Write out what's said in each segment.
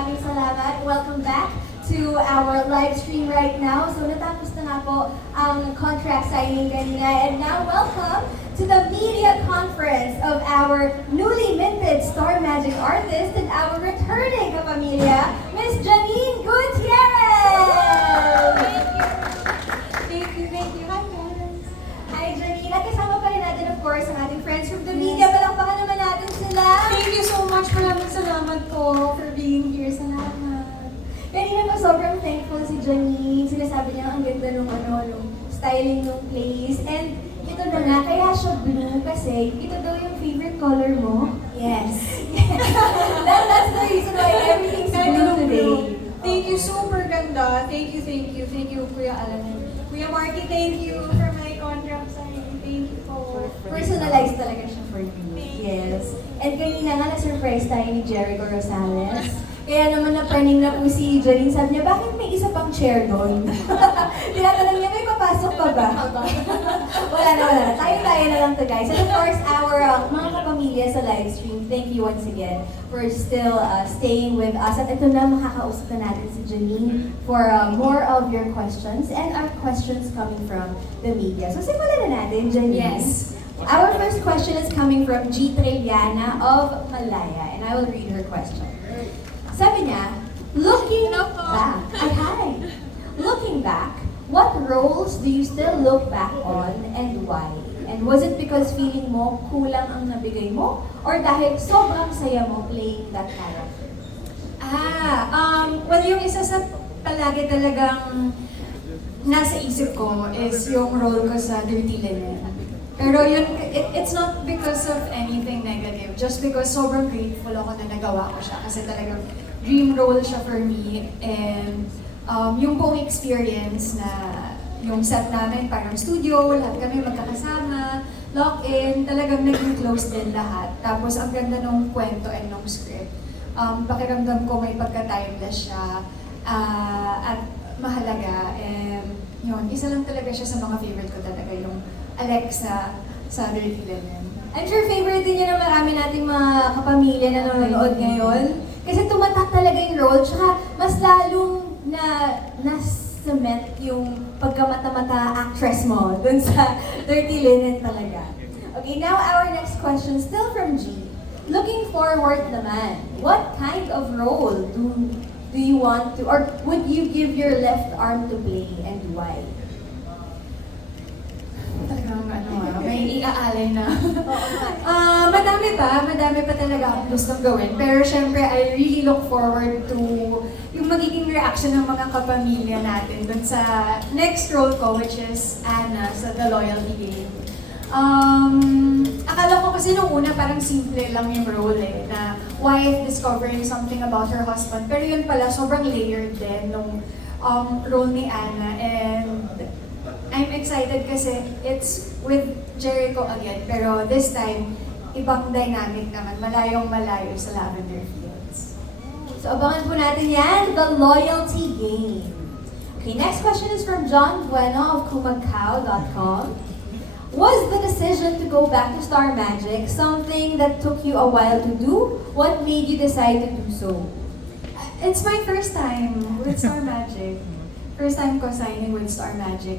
maraming salamat. Welcome back to our live stream right now. So natapos na nga po ang contract signing kanina. And now welcome to the media conference of our newly minted Star Magic artist and our returning kapamilya, Miss Janine Gutierrez! Thank you. Hi, guys. Hi Janine! At kasama pa rin natin of course ang ating friends from the media. Palakpakan naman natin sila! Thank you so much. Maraming salamat po for being here. Salamat. Kanina po sobrang thankful si Janine. Sinasabi niya ang ganda nung styling nung place. And ito na nga, kaya siya blue kasi ito daw yung favorite color mo. Yes. That's the reason why everything's blue today. Thank you, super ganda. Thank you, Kuya Alan. Kuya Marky, thank you for my contract signing. Thank you po. Personalized talaga siya for you. Yes. And kanina nga na-surprise tayo ni Jericho Rosales. Kaya naman napraning na po si Janine. Sabi niya, bakit may isa pang chair doon? Tinatanong niya, may papasok pa ba? Wala na. Tayo-tayo na lang to guys. And of course, our mga kapamilya sa live stream, thank you once again for still staying with us. At ito na, makakausap na natin si Janine for more of your questions and our questions coming from the media. So simulan na natin, Janine. Yes. Our first question is coming from G. Trilliana of Malaya, and I will read her question. Sabi niya, looking back, what roles do you still look back on and why? And was it because feeling mo kulang ang nabigay mo or dahil sobrang saya mo playing that character? Well, yung isa sa palagi talagang nasa isip ko is yung role ko sa Dirty Linen. Pero yun, it's not because of anything negative, just because sobrang grateful ako na nagawa ko siya kasi talagang dream role siya for me. And yung buong experience na yung set namin, parang studio, lahat kami magkakasama, lock-in, talagang naging close din lahat. Tapos ang ganda nung kwento and nung script. Pakiramdam ko may pagka-timeless siya at mahalaga. And yun, isa lang talaga siya sa mga favorite ko talaga, yung Alexa sa Dirty Linen. I'm sure favorite din yun ng marami nating mga kapamilya na nanonood ngayon. Kasi tumatak talaga yung role, tsaka mas lalong na-cement yung pagkamata-mata actress mo dun sa Dirty Linen talaga. Okay, now our next question, still from G. Looking forward naman, what kind of role do you want to, or would you give your left arm to play and why? Talagang may iaalay na. Madami pa talaga akong gustong gawin. Pero syempre, I really look forward to yung magiging reaction ng mga kapamilya natin dun sa next role ko, which is Anna sa The Loyalty Game. Akala ko kasi nung una parang simple lang yung role na wife discovering something about her husband. Pero yun pala, sobrang layered din nung role ni Anna. And I'm excited kasi it's with Jericho again, pero this time, ibang dynamic naman, malayong-malayo sa Lavender Fields. So abangan po natin yan, The Loyalty Game. Okay, next question is from John Bueno of kumagkao.com. Was the decision to go back to Star Magic something that took you a while to do? What made you decide to do so? It's my first time with Star Magic. First time ko signing with Star Magic.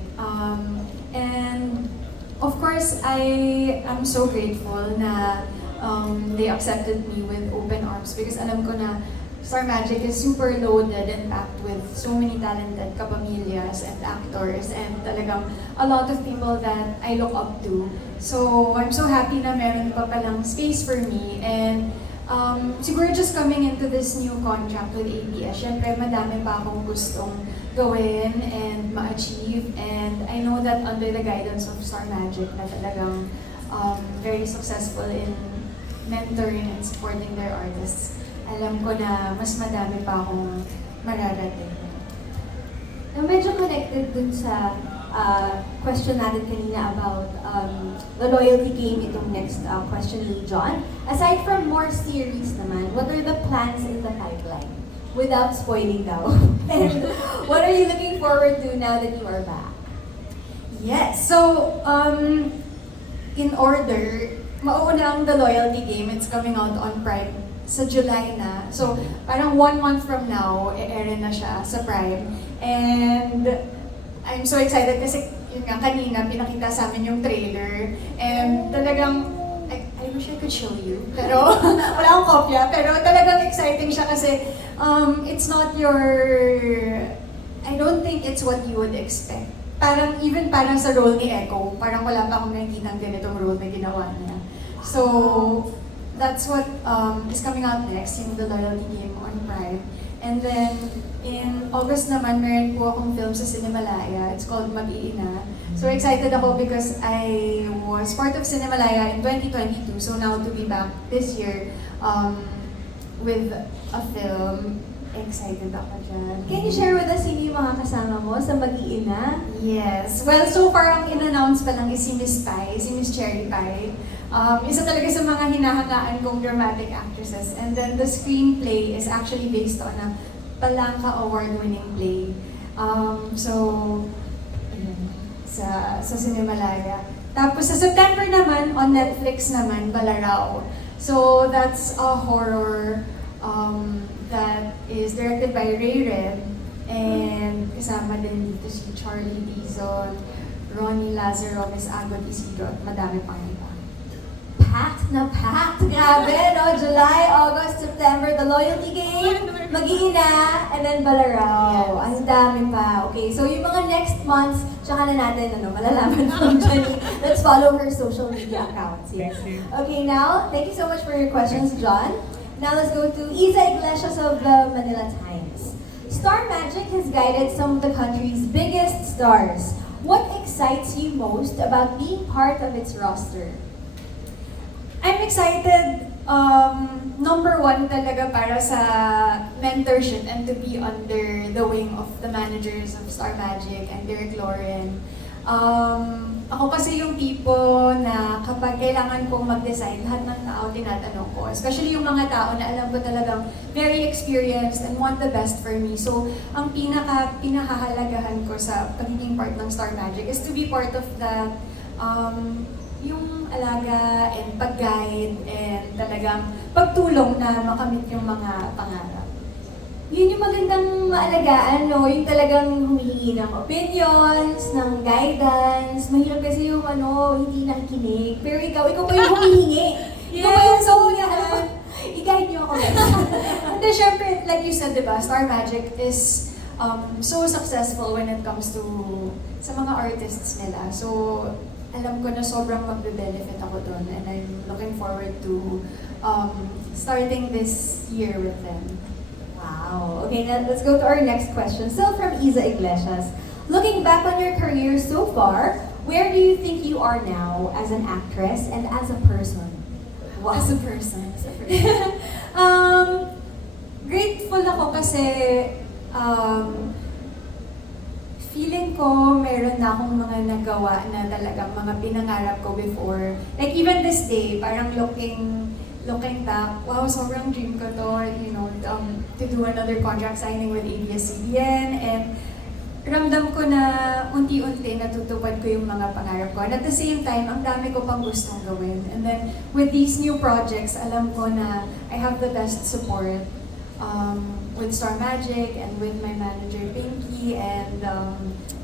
And of course, I am so grateful na they accepted me with open arms because alam ko na Star Magic is super loaded and packed with so many talented kapamilyas and actors and talagang a lot of people that I look up to. So I'm so happy na meron pa palang space for me. And siguro just coming into this new contract with ABS, syempre madami pa akong gustong gawin and ma-achieve. And I know that under the guidance of Star Magic na talagang very successful in mentoring and supporting their artists, alam ko na mas madami pa akong mararating. Na medyo connected dun sa question natin kanina about the loyalty game, itong next question ni John. Aside from more series naman, what are the plans in the pipeline? Without spoiling daw. And what are you looking forward to now that you are back? Yes, so in order, mauuna ang The Loyalty Game. It's coming out on Prime sa July na. So, parang 1 month from now, e-air na siya sa Prime. And I'm so excited kasi yun nga, kanina pinakita sa amin yung trailer. And talagang, I wish I could show you. Pero wala akong kopya. Pero talagang exciting siya kasi it's not your... I don't think it's what you would expect. Parang, even parang sa role ni Echo, parang wala pa akong nakikita ng ganitong role na ginawa niya. So, that's what is coming out next, yung The Loyalty Game on Prime. And then, in August naman, meron po akong film sa Cinemalaya. It's called Mag-iina. So excited ako because I was part of Cinemalaya in 2022. So now to be back this year with a film, excited ako dyan. Can you share with us sino yung mga kasama mo sa Mag-iina? Yes. Well, so far ang in-announce pa lang is si Miss Pai, si Miss Cherry Pai. Isa talaga sa mga hinahangaan kong dramatic actresses. And then the screenplay is actually based on a Palangka award-winning play. So, sa Cinemalaya. Tapos sa September naman, on Netflix naman, Balaraw. So that's a horror that is directed by Ray Red. And kasama din dito si Charlie Dizon, Ronnie Lazaro, Miss Agot Isidro, at madami pang iba. Packed na packed! Grabe, no? July, August, September, The Loyalty Game, Mag-iina, and then Balaraw. Yes. Ang dami pa. Okay, so yung mga next months, tsaka na natin, malalaman from Jenny. Let's follow her social media accounts. Yes. Okay, now, thank you so much for your questions, John. Now let's go to Isa Iglesias of the Manila Times. Star Magic has guided some of the country's biggest stars. What excites you most about being part of its roster? I'm excited, number one talaga para sa mentorship and to be under the wing of the managers of Star Magic and Derek Lauren. Ako kasi yung tipo na kapag kailangan kong mag-decide, lahat ng tao tinatanong ko. Especially yung mga tao na alam ko talagang very experienced and want the best for me. So, ang pinahahalagahan ko sa pagiging part ng Star Magic is to be part of the yung alaga and pag-guide and talagang pagtulong na makamit yung mga pangarap. Yun yung magandang maalagaan, no? Yung talagang humihingi ng opinions, ng guidance. Mahirap kasi yung hindi nakikinig. Pero ikaw pa yung humihingi. Ikaw pa yung i-guide niyo ako. And then syempre, like you said, diba, Star Magic is so successful when it comes to sa mga artists nila. So, alam ko na sobrang magbe-benefit ako doon and I'm looking forward to starting this year with them. Wow. Okay, now let's go to our next question. Still from Isa Iglesias. Looking back on your career so far, where do you think you are now as an actress and as a person? Wow. As a person. Grateful ako kasi feeling ko meron na akong mga nagawa na talagang mga pinangarap ko before. Like even this day, parang looking back, wow, sobrang dream ko to, to do another contract signing with ABS-CBN, and ramdam ko na unti-unti natutupad ko yung mga pangarap ko. And at the same time, ang dami ko pang gustong gawin. And then with these new projects, alam ko na I have the best support with Star Magic and with my manager Pinky, and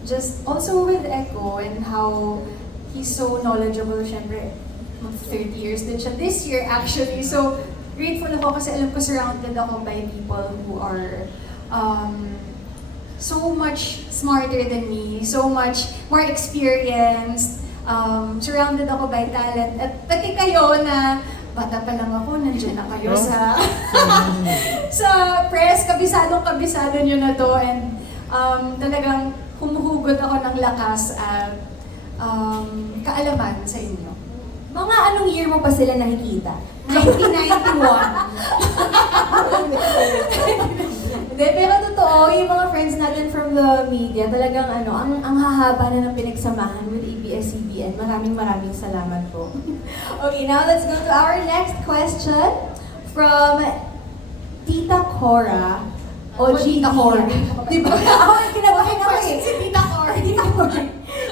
just also with Echo and how he's so knowledgeable. Syempre, 30 years din siya this year actually. So grateful ako kasi alam ko surrounded ako by people who are so much smarter than me, so much more experienced, surrounded ako by talent. At pati kayo na bata pa lang ako, nandiyan na kayo sa press, kabisado nyo na to, and talagang humuhugot ako ng lakas at kaalaman sa inyo. Mga anong year mo pa sila nakikita? 1991. Hindi, pero totoo, yung mga friends natin from the media, talagang ang hahaba na ng pinagsamahan with ABS-CBN. Maraming salamat po. Okay, now let's go to our next question from Tita Cora. O Tita Cora. Diba? Ako, kinabahan ako eh. Si Tita Cora.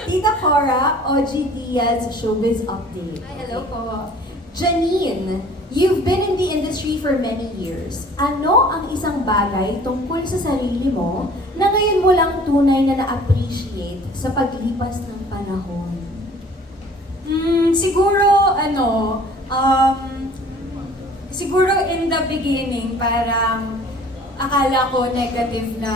Tita Tita Cora, OG Diaz Showbiz Update. Hi, hello po. Janine, you've been in the industry for many years. Ano ang isang bagay tungkol sa sarili mo na ngayon mo lang tunay na na-appreciate sa paglipas ng panahon? Siguro, siguro in the beginning, parang akala ko negative na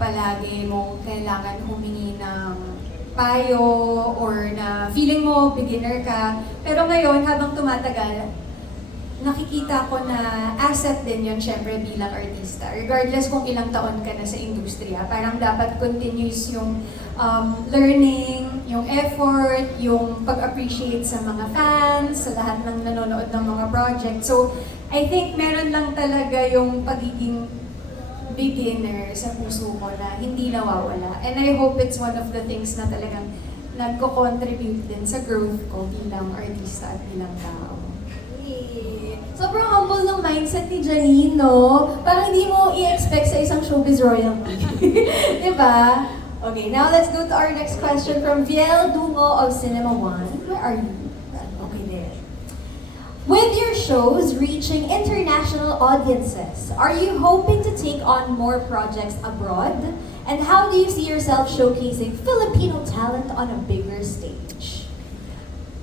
palagi mo kailangan humingi ng payo or na feeling mo beginner ka. Pero ngayon, habang tumatagal, nakikita ko na asset din yun syempre bilang artista. Regardless kung ilang taon ka na sa industriya, parang dapat continuous yung learning, yung effort, yung pag-appreciate sa mga fans, sa lahat ng nanonood ng mga project. So, I think meron lang talaga yung pagiging beginner sa puso ko na hindi nawawala. And I hope it's one of the things na talagang nagko-contribute din sa growth ko bilang artista at bilang tao. Sobrang humble ng mindset ni Janine, no? Parang hindi mo i-expect sa isang showbiz royalty. Diba? Okay, now let's go to our next question from Viel Dungo of Cinema One. Where are you? Okay, there. With your shows reaching international audiences, are you hoping to take on more projects abroad? And how do you see yourself showcasing Filipino talent on a bigger stage?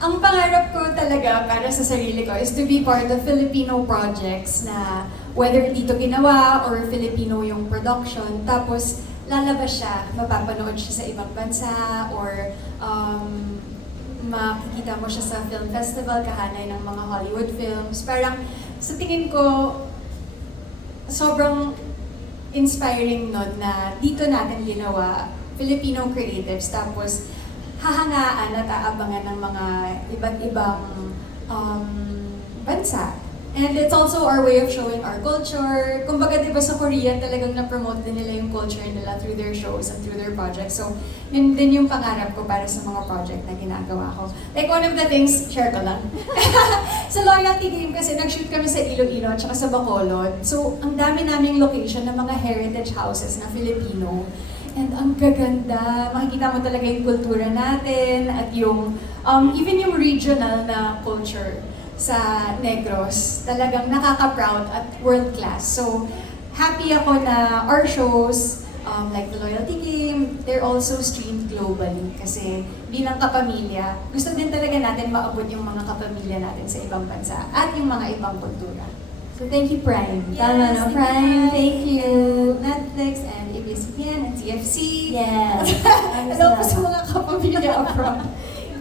Ang pangarap ko talaga para sa sarili ko is to be part of Filipino projects na whether dito ginawa or Filipino yung production, tapos lalabas siya, mapapanood siya sa ibang bansa or makikita mo siya sa film festival, kahanay ng mga Hollywood films. Parang sa tingin ko, sobrang inspiring nun na dito natin ginawa, Filipino creatives, tapos hahangaan at aabangan ng mga iba't ibang bansa. And it's also our way of showing our culture. Kumbaga, di ba sa Korea, talagang na-promote din nila yung culture nila through their shows and through their projects. So, yun din yung pangarap ko para sa mga project na ginagawa ko. Like, one of the things, share ko lang. Sa Loyalty Game kasi, nag-shoot kami sa Iloilo at saka sa Bacolod. So, ang dami naming location ng mga heritage houses na Filipino. And ang gaganda, makikita mo talaga yung kultura natin at yung, even yung regional na culture sa Negros, talagang nakaka-proud at world-class. So, happy ako na our shows, like the Loyalty Game, they're also streamed globally. Kasi bilang kapamilya, gusto din talaga natin maabot yung mga kapamilya natin sa ibang bansa at yung mga ibang kultura. So thank you, Prime. Yes, Tama na, Prime. Thank you. Netflix and ABS-CBN and TFC. Yes. Hello po sa mga kapamilya abroad.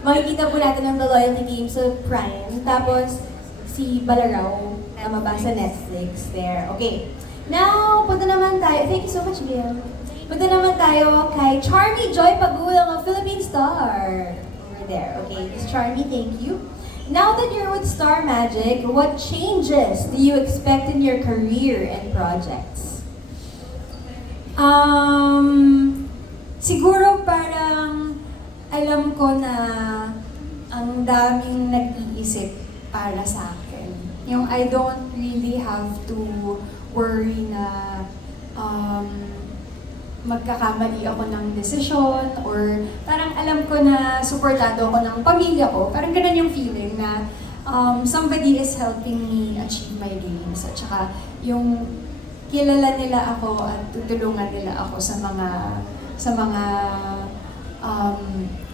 Makikita po natin ang The Loyalty Game sa Prime. Tapos, si Balaraw, tama ba, sa Netflix. There. Okay. Now, punta naman tayo. Thank you so much, Gail. Punta naman tayo kay Charmy Joy Pagulang, a Philippine star. Over there. Okay. Miss Charmy, thank you. Now that you're with Star Magic, what changes do you expect in your career and projects? Siguro parang alam ko na ang daming nag-iisip para sa akin. Yung I don't really have to worry na magkakamali ako ng desisyon or parang alam ko na suportado ako ng pamilya ko. Parang ganun yung feeling na somebody is helping me achieve my dreams. At saka yung kilala nila ako at tutulungan nila ako sa mga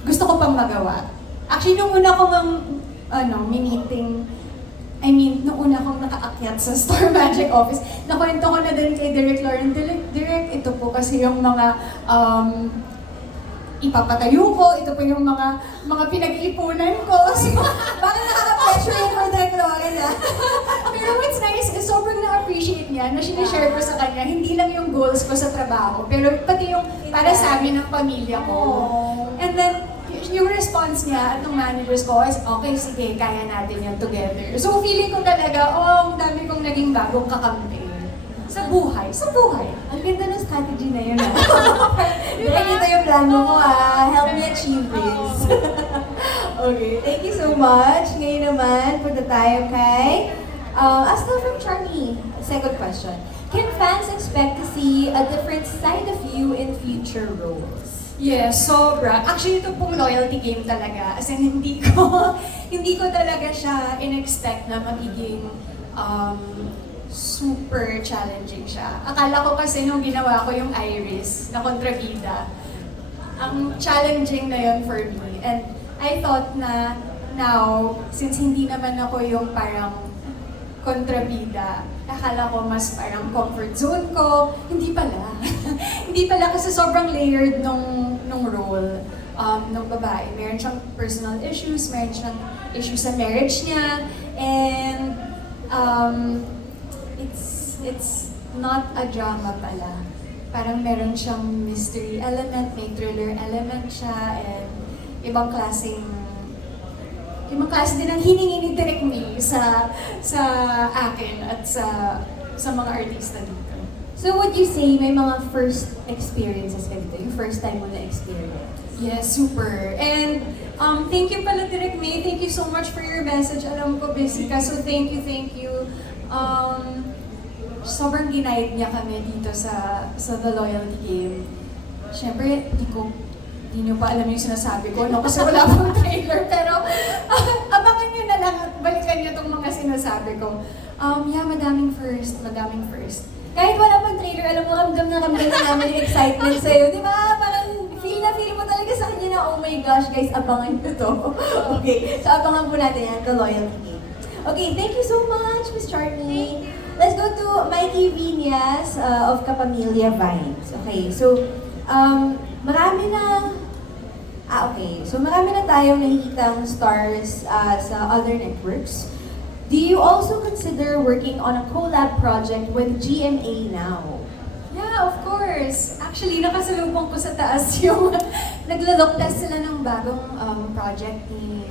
gusto ko pang magawa. Actually, nung una ko nung una akong nakaakyat sa Star Magic office, nakwento ko na din kay Direk Lauren. Direk, ito po kasi yung mga ipapatayo ko, ito po yung mga pinag-iipunan ko. So, Bakit nakaka-pressure yun for Direk Lauren, ah? pero what's nice is sobrang na-appreciate niya na sinishare ko sa kanya, hindi lang yung goals ko sa trabaho, pero pati yung para sa amin ng pamilya ko. And then, yung response niya at ng managers ko is, okay, sige, kaya natin yan together. So feeling ko talaga, ang dami kong naging bagong kakampi. Sa buhay. Ang ganda ng strategy na yun, ah. Direk, ito yung plano ko, ah. Help me achieve this. Okay, thank you so much. Ngayon naman, punta tayo kay still from Charmy. Second question. Can fans expect to see a different side of you in future roles? Yes, sobra. Actually, ito pong loyalty game talaga. As in, hindi ko talaga siya in-expect na magiging super challenging siya. Akala ko kasi nung ginawa ko yung Iris na kontrabida, ang challenging na yun for me. And I thought na now, since hindi naman ako yung parang kontrabida, akala ko mas parang comfort zone ko. Hindi pala. Hindi pala kasi sobrang layered nung role ng babae. Meron siyang personal issues, meron siyang issues sa marriage niya, and it's not a drama pala. Parang meron siyang mystery element, may thriller element siya, and ibang klase din ang hiningi ni Direk May sa akin at sa mga artista dito. So would you say may mga first experiences ka dito? Yung first time mo na-experience? Yes, super. And thank you pala Direk May. Thank you so much for your message. Alam ko busy ka, so thank you. Sobrang ginaid niya kami dito sa The Loyalty Game. Siyempre, hindi niyo pa alam yung sinasabi ko, no? Kasi wala pang trailer, pero abangan niyo na lang at balikan niyo itong mga sinasabi ko. Yeah, madaming first. Kahit wala pang trailer, alam mo, ramdam na namin yung excitement sa'yo. Di ba? Parang feel mo talaga sa kanya na, oh my gosh, guys, abangan nyo to. Okay, so abangan po natin yan, The Loyalty Game. Okay, thank you so much, Miss Charmy. Let's go to Mikey Viñas of Kapamilya Vines. Okay, so marami na tayong nakikitang stars sa other networks. Do you also consider working on a collab project with GMA now? Yeah, of course. Actually, nakasalubong ko sa taas yung naglo-look test sila ng bagong project ni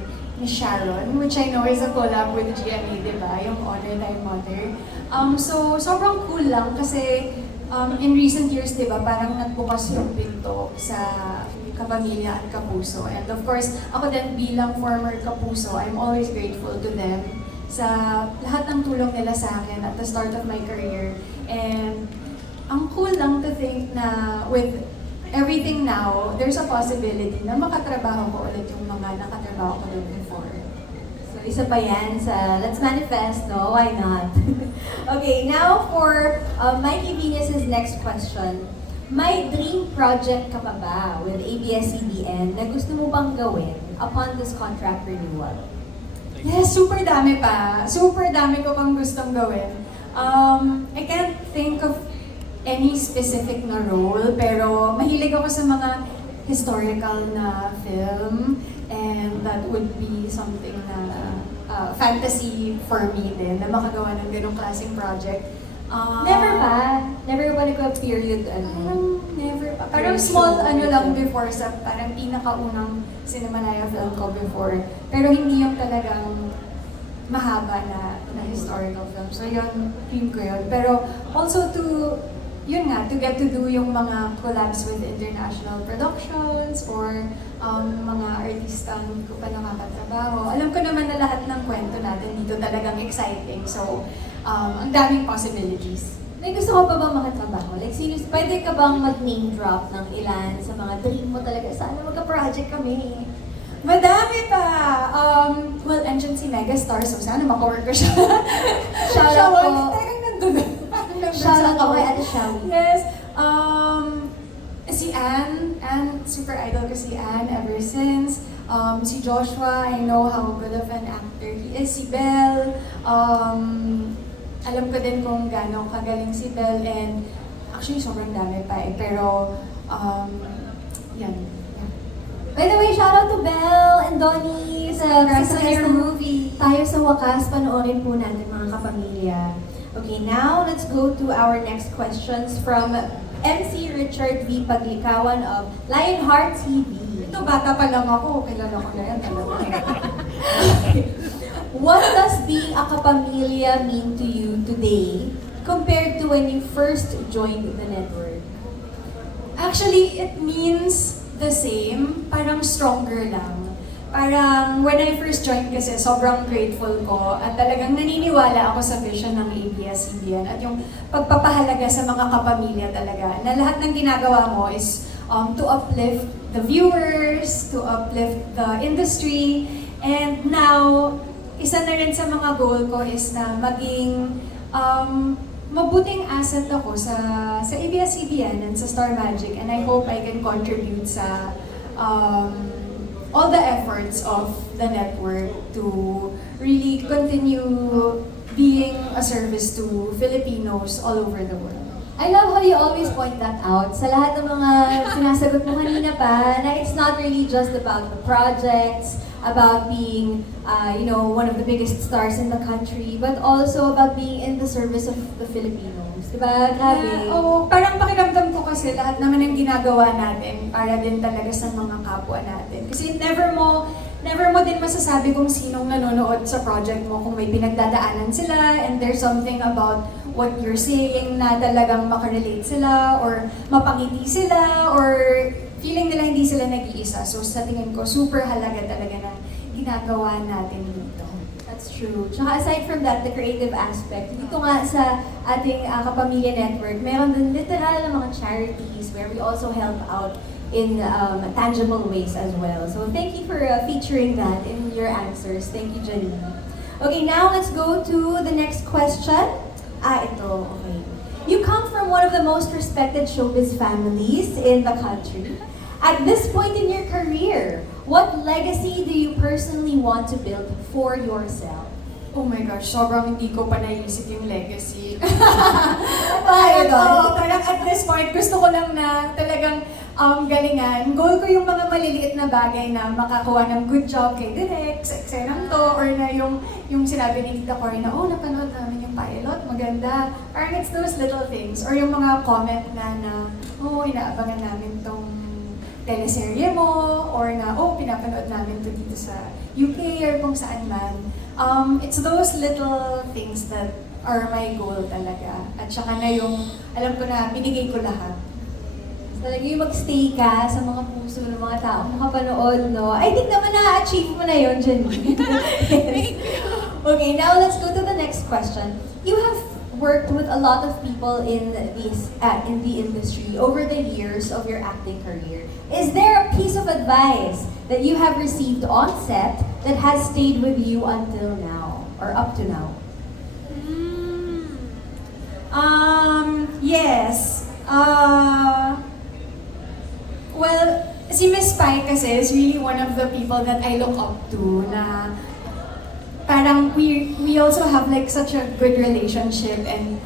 Sharon, which I know is a collab with GMA, di ba? Yung Honor Thy Mother. So, sobrang cool lang kasi in recent years, di ba, parang nagbukas yung pinto sa Kapamilya at Kapuso. And of course, ako din bilang former Kapuso, I'm always grateful to them sa lahat ng tulong nila sa akin at the start of my career. And ang cool lang to think na with everything now, there's a possibility na makatrabaho ko ulit yung mga nakatrabaho ko doon before. So isa pa yan sa Let's Manifest, no? Why not? Okay, now for Mikey Viñas' next question. May dream project ka pa ba with ABS-CBN na gusto mo bang gawin upon this contract renewal? Yes, super dami pa. Super dami ko pang gustong gawin. I can't think of any specific na role, pero mahilig ako sa mga historical na film, and that would be something na fantasy for me din, na makagawa ng ganong klaseng project. Never pa? Never pa nagka-period Never pa. Parang small lang before sa parang pinakaunang Cinemanaya film ko before. Pero hindi yung talagang mahaba na historical film. So yun, dream ko yun. Pero also to get to do yung mga collabs with international productions or mga artistang ko pa nakakatrabaho. Alam ko naman na lahat ng kwento natin dito talagang exciting. So, ang daming possibilities. May gusto ko pa bang makatrabaho? Like, pwede ka bang mag-name drop ng ilan sa mga dream mo talaga? Sana magka-project kami. Madami pa! Well, andyan si Megastar, so sana maka-work ko siya. Shout out po. Talagang nandun. Shout out po kay Ate Shawi. Yes. Si Anne, super idol ko si Anne ever since. Si Joshua, I know how good of an actor he is. Si Belle, alam ko din kung gaano kagaling si Belle, and actually sobrang dami pa eh. Pero, yan. By the way, shout out to Belle and Donnie sa Your movie. Tayo sa wakas, panoorin po natin mga kapamilya. Okay, now let's go to our next questions from MC Richard V. Paglikawan of Lionheart TV. Ito, bata pa lang ako. Kilala ko na yan talaga. What does being a kapamilya mean to you today compared to when you first joined the network? Actually, it means the same. Parang stronger lang. Parang when I first joined kasi, sobrang grateful ko at talagang naniniwala ako sa vision ng ABS-CBN at yung pagpapahalaga sa mga kapamilya talaga. Na lahat ng ginagawa mo is to uplift the viewers, to uplift the industry. And now, isa na rin sa mga goal ko is na maging mabuting asset ako sa ABS-CBN and sa Star Magic, and I hope I can contribute sa all the efforts of the network to really continue being a service to Filipinos all over the world. I love how you always point that out sa lahat ng mga sinasagot mo kanina pa, na it's not really just about the projects, about being, one of the biggest stars in the country, but also about being in the service of the Filipinos. Diba? Grabe. Oo, parang pakiramdam ko kasi lahat naman ng ginagawa natin para din talaga sa mga kapwa natin. Kasi never mo din masasabi kung sinong nanonood sa project mo, kung may pinagdadaanan sila and there's something about what you're saying na talagang makarelate sila or mapangiti sila or feeling nila hindi sila nag-iisa. So sa tingin ko, super halaga talaga ng ginagawa natin dito. That's true. Tsaka aside from that, the creative aspect, dito nga sa ating Kapamilya Network, meron din literal na mga charities where we also help out in tangible ways as well. So thank you for featuring that in your answers. Thank you, Janine. Okay, now let's go to the next question. Ito, okay. You come from one of the most respected showbiz families in the country. At this point in your career, what legacy do you personally want to build for yourself? Oh my gosh, sobrang hindi ko pa naisip yung legacy. Parang at this point, gusto ko lang na talagang galingan. Goal ko yung mga maliliit na bagay na makakuha ng good job kay Direk, sa eksenang to, or na yung sinabi ni Tita Cory na, oh, napanood namin yung pilot, maganda. Parang it's those little things. Or yung mga comment na oh, inaabangan namin tong teleserye mo, or na, oh, pinapanood namin to dito sa UK or kung saan man. It's those little things that are my goal talaga. At saka na yung, alam ko na, binigay ko lahat. Talaga yung mag-stay ka sa mga puso ng mga taong makapanood, no? I think naman na-achieve mo na yun, Janine. Okay, now let's go to the next question. You have worked with a lot of people in the industry over the years of your acting career. Is there a piece of advice that you have received on set that has stayed with you until now, or up to now? Yes. Well, si Miss Pai kasi is really one of the people that I look up to, na parang we also have like such a good relationship, and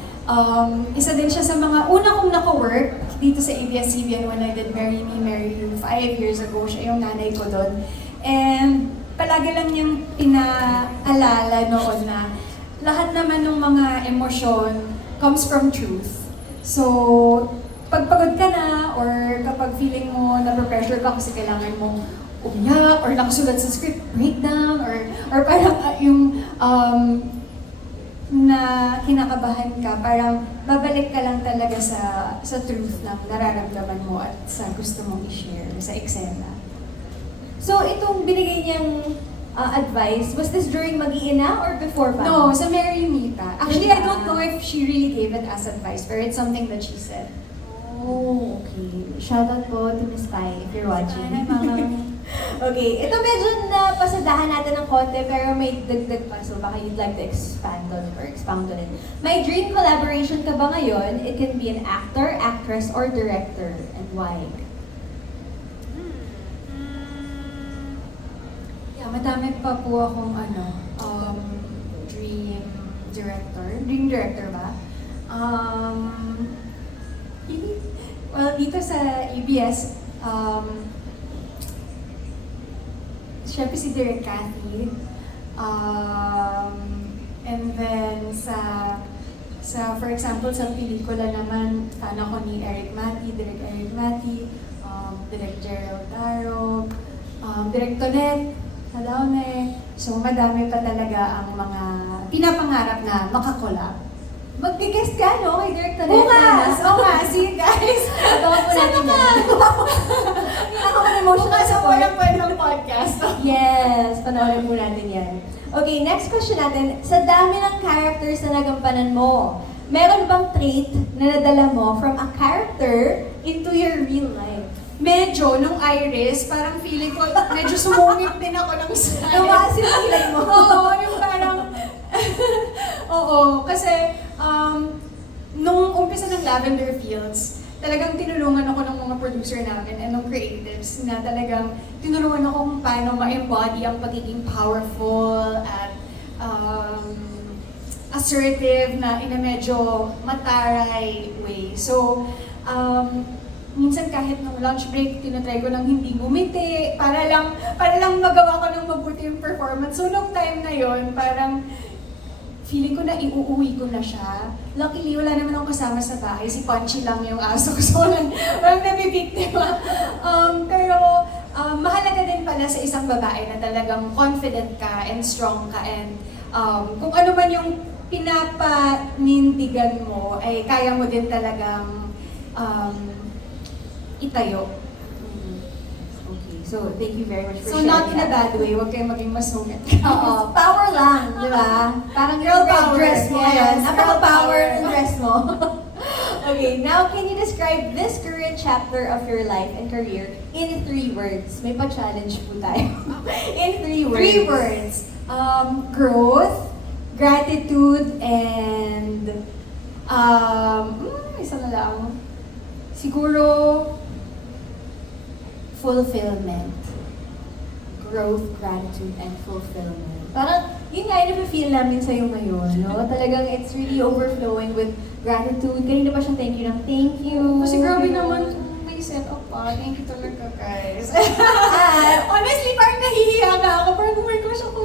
isa din siya sa mga una kong naka-work dito sa ABS-CBN when I did Marry Me, Marry You 5 years ago. Siya yung nanay ko doon. And palagi lang niyang pinaalala noon na lahat naman ng mga emosyon comes from truth. So, pag pagod ka na, or kapag feeling mo na-pressure ka kasi kailangan mong umiyak, or nakasulat sa script, breakdown, or parang yung na kinakabahan ka, parang babalik ka lang talaga sa truth ng nararamdaman mo at sa gusto mong i-share sa eksena. So, itong binigay niyang advice, was this during Mag-iina or before pa? No, sa Marry Me pa. Actually, I don't know if she really gave it as advice, but it's something that she said. Oh, okay. Shoutout po to Miss Pai if you're watching. Hi, Mama. Okay, ito medyo na pasadahan natin ng konti pero may dagdag pa, so baka you'd like to expand on or expound on it. May dream collaboration ka ba ngayon? It can be an actor, actress, or director, and why? Yeah, madami pa po akong dream director ba? Well, dito sa ABS, syempre si Direk Cathy. And then for example, sa pelikula naman, fan ako ni Eric Mati, Direk Eric Mati, Direk Gerald Taro, Direk Tonet, Sadaune. So madami pa talaga ang mga pinapangarap na makakolab. Mag-guest ka, no? Kay Direk Tonet. Bukas! See you guys! Abangan po natin yan. Pinaka-emotional Bukas sa support. walang kwentang podcast. Yes, panoorin po natin yan. Okay, next question natin. Sa dami ng characters na nagampanan mo, meron bang trait na nadala mo from a character into your real life? medyo, nung Iris, parang feeling ko, medyo sumungit din ako ng style. Tumaas yung kilay mo. Oo, yung parang, oo, kasi, nung umpisa ng Lavender Fields, talagang tinulungan ako ng mga producer namin and ng creatives na talagang tinulungan ako kung paano ma-embody ang pagiging powerful at assertive na in a medyo mataray way. So, minsan kahit nung lunch break, tinatry ko lang hindi ngumiti para lang magawa ko ng mabuti yung performance. So, nung time na yon parang feeling ko na iuuwi ko na siya. Luckily, wala naman akong kasama sa bahay. Si Punchy lang yung aso ko. So, walang nabibiktima. Pero, mahalaga din pala sa isang babae na talagang confident ka and strong ka and kung ano man yung pinapanindigan mo, ay kaya mo din talagang itayo. Okay, so thank you very much for So, sharing not in a that. bad way. Huwag kayong maging masungit. Oo, power lang, di ba? Parang Girl yung red power. dress mo Yes, ngayon. girl Napaka-power power. ng dress mo. Okay, now can you describe this current chapter of your life and career in 3 words? May pa-challenge po tayo. In 3 words. 3 words. Growth, gratitude, and isa na lang. Siguro, Fulfillment. Growth, gratitude, and fulfillment. Parang, yun nga yung feel namin sa'yo ngayon, no? Talagang it's really overflowing with gratitude. Kanina pa siya thank you. kasi grabe naman may set up pa. Thank you talaga, guys. At, Honestly, parang nahihiya nga ako. Parang, oh my gosh, ako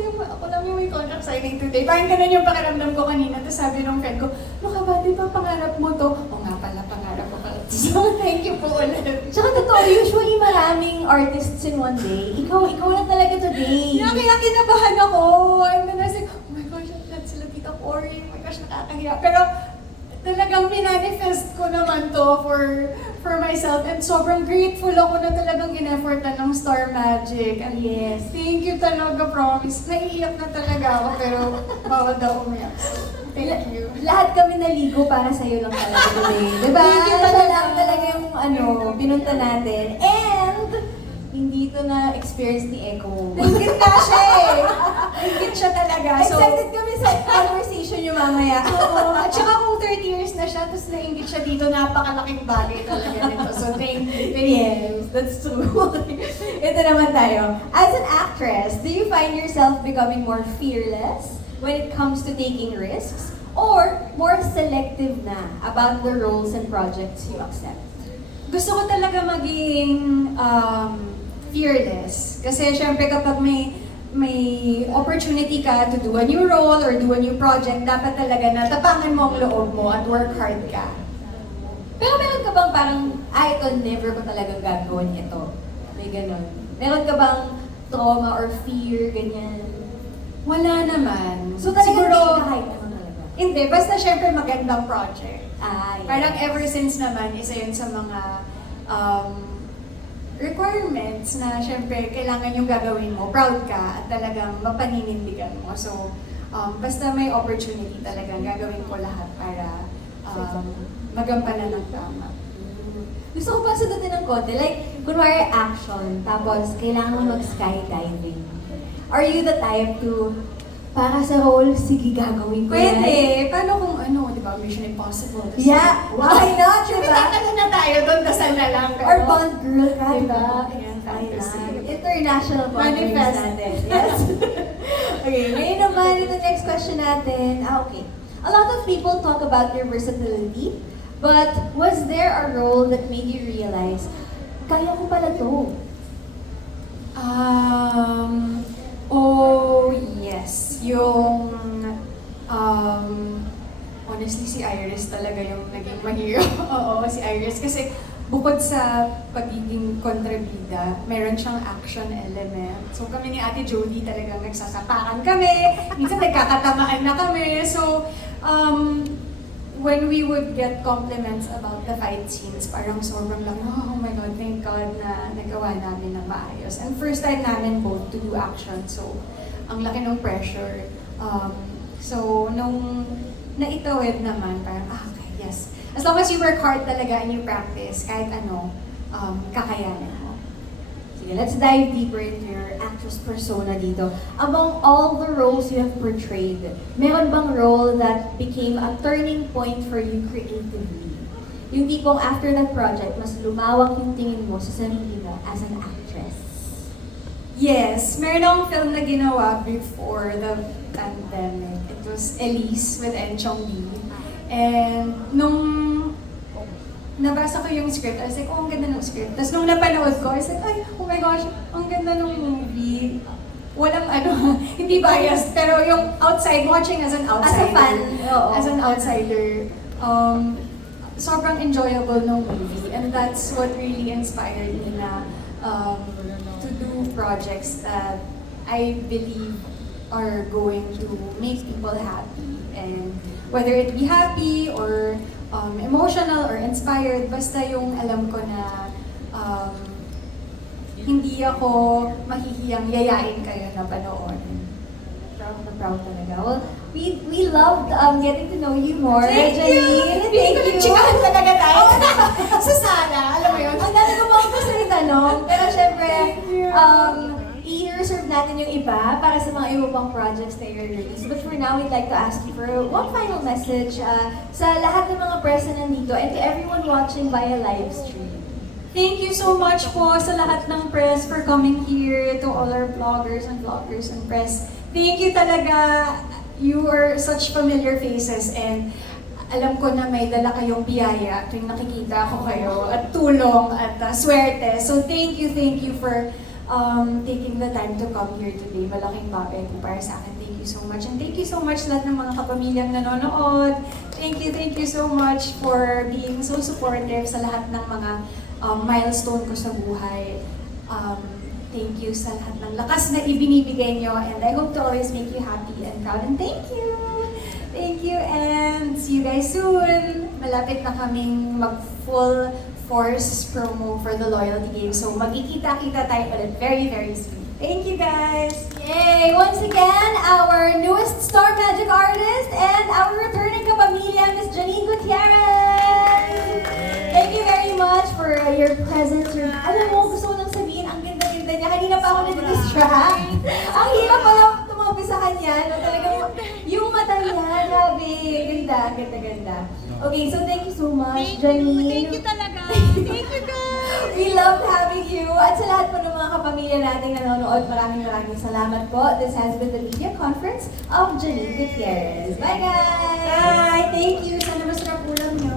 lang yung may contract signing today. Parang ganun yung pakiramdam ko kanina. Tapos sabi nung friend ko, no ka ba, di ba pangarap mo to? O nga pala, pangarap ko pala. So, thank you po ulit. tsaka totoo, usually maraming artists in one day. Ikaw na talaga today. Kaya kinabahan ako. And then I was like, oh my gosh, that's sila Tita Cory. Oh my gosh, nakakahiya. Pero talagang minanifest ko naman to for myself. And sobrang grateful ako na talagang in-effortan ng Star Magic. And Yes. thank you talaga, promise. Naiiyak na talaga ako, pero bawal daw umiyak. Thank you. Lahat kami naligo para sa'yo lang talaga today. Diba? Thank you Siya talaga. lang talaga yung pinunta natin. And, hindi to na-experience ni Echo. Naingit na siya eh. Naingit siya talaga. So, Excited kami sa conversation yung mamaya. oo. At saka kung 30 years na siya, tapos naingit siya dito, napakalaking bagay talaga nito. So, thank you. Yes, that's true. Ito naman tayo. As an actress, do you find yourself becoming more fearless when it comes to taking risks? Or more selective na about the roles and projects you accept? Gusto ko talaga maging fearless. Kasi syempre kapag may opportunity ka to do a new role or do a new project, dapat talaga na tapangan mo ang loob mo at work hard ka. Pero meron ka bang parang, ito, never ko talagang gagawin ito. May ganon. Meron ka bang trauma or fear, ganyan? Wala naman. So talagang siguro, hindi ka kahit ano talaga? hindi. Basta syempre magandang project. Yes. Parang ever since naman, isa yun sa mga requirements na syempre kailangan yung gagawin mo, proud ka at talagang mapaninindigan mo. So, basta may opportunity talagang gagawin ko lahat para magampanan ng tama. Gusto ko pa sagutin ng konti. Like, kunwari action, tapos kailangan mo mag-skydiving. Are you the type to, para sa role, sige gagawin ko yan? Pwede. Paano kung di ba, Mission Impossible? Tas- Yeah, why not, Siyempre, diba? tatalo na tayo doon, dasal na lang. Or Bond girl ka, Diba? diba? Ayan, Why fantasy. not? International Bond Manifest. girls natin. Yes. Okay, ngayon naman, ito next question natin. Okay. A lot of people talk about your versatility, but was there a role that made you realize, kaya ko pala to? Oh, yes. Yung, honestly, si Iris talaga yung naging mahirap. Oo, si Iris. Kasi bukod sa pagiging kontrabida, meron siyang action element. So kami ni Ate Jody talagang nagsasapakan kami. Minsan nagkakatamaan na kami. So, when we would get compliments about the fight scenes, parang sobrang lang, oh my God, thank God na nagawa namin ng maayos. And first time namin both to do action, so ang laki ng pressure. So, nung naitawid naman, parang, okay, yes. As long as you work hard talaga and you practice, kahit ano, kakayanin mo. Sige, let's dive deeper into your actress persona dito. Among all the roles you have portrayed, meron bang role that became a turning point for you creatively? Yung tipong after that project, mas lumawak yung tingin mo sa sarili mo as an actress. Yes, meron akong film na ginawa before the pandemic. It was Elise with Enchong Lee. And nung nabasa ko yung script, I was like, oh, ang ganda ng script. Tapos nung napanood ko, I was like, ay, oh my gosh, ang ganda ng movie. Walang hindi biased, pero yung watching as an outsider. As a fan, oo. As an outsider, sobrang enjoyable ng movie. And that's what really inspired me na to do projects that I believe are going to make people happy. And whether it be happy or emotional or inspired, basta yung alam ko na hindi ako mahihiyang yayain kayo na panoorin. Proud na proud talaga. Well, we loved getting to know you more. Thank you! Janine. Thank you! Chikahan talaga tayo. Sa sala, alam mo yun? Ang dami ko mga gusto rin tanong. Pero syempre, you. i-reserve natin yung iba para sa mga iba pang projects na i-release. But for now, we'd like to ask you for one final message sa lahat ng mga press na nandito and to everyone watching via live stream. Thank you so much po sa lahat ng press for coming here, to all our vloggers and press. Thank you talaga. You are such familiar faces and alam ko na may dala kayong biyaya tuwing nakikita ko kayo at tulong at swerte. So thank you for taking the time to come here today. Malaking bagay po para sa akin. Thank you so much. And thank you so much lahat ng mga kapamilyang nanonood. Thank you so much for being so supportive sa lahat ng mga milestone ko sa buhay. Thank you sa lahat ng lakas na ibinibigay nyo. And I hope to always make you happy and proud. And thank you! Thank you and see you guys soon! Malapit na kaming mag-full force promo for the loyalty game. So magkikita-kita tayo ulit very soon. Thank you guys! Yay! Once again, our newest Star Magic artist and our returning kapamilya, Miss Janine Gutierrez! Thank you very much for your presence. Alam mo, gusto ko nang sabihin, ang ganda-ganda niya. Kanina pa ako nag-distract. Ang hirap pala tumabi sa kanya. No? Talagang yung mata niya, grabe. Ganda. Okay, so thank you so much, Janine. Thank you talaga. Thank you guys. We loved having you. At sa lahat po ng mga kapamilya nating nanonood, maraming salamat po. This has been the media conference of Janine Gutierrez. Bye guys! Bye! Thank you! Sana masarap ulam niyo.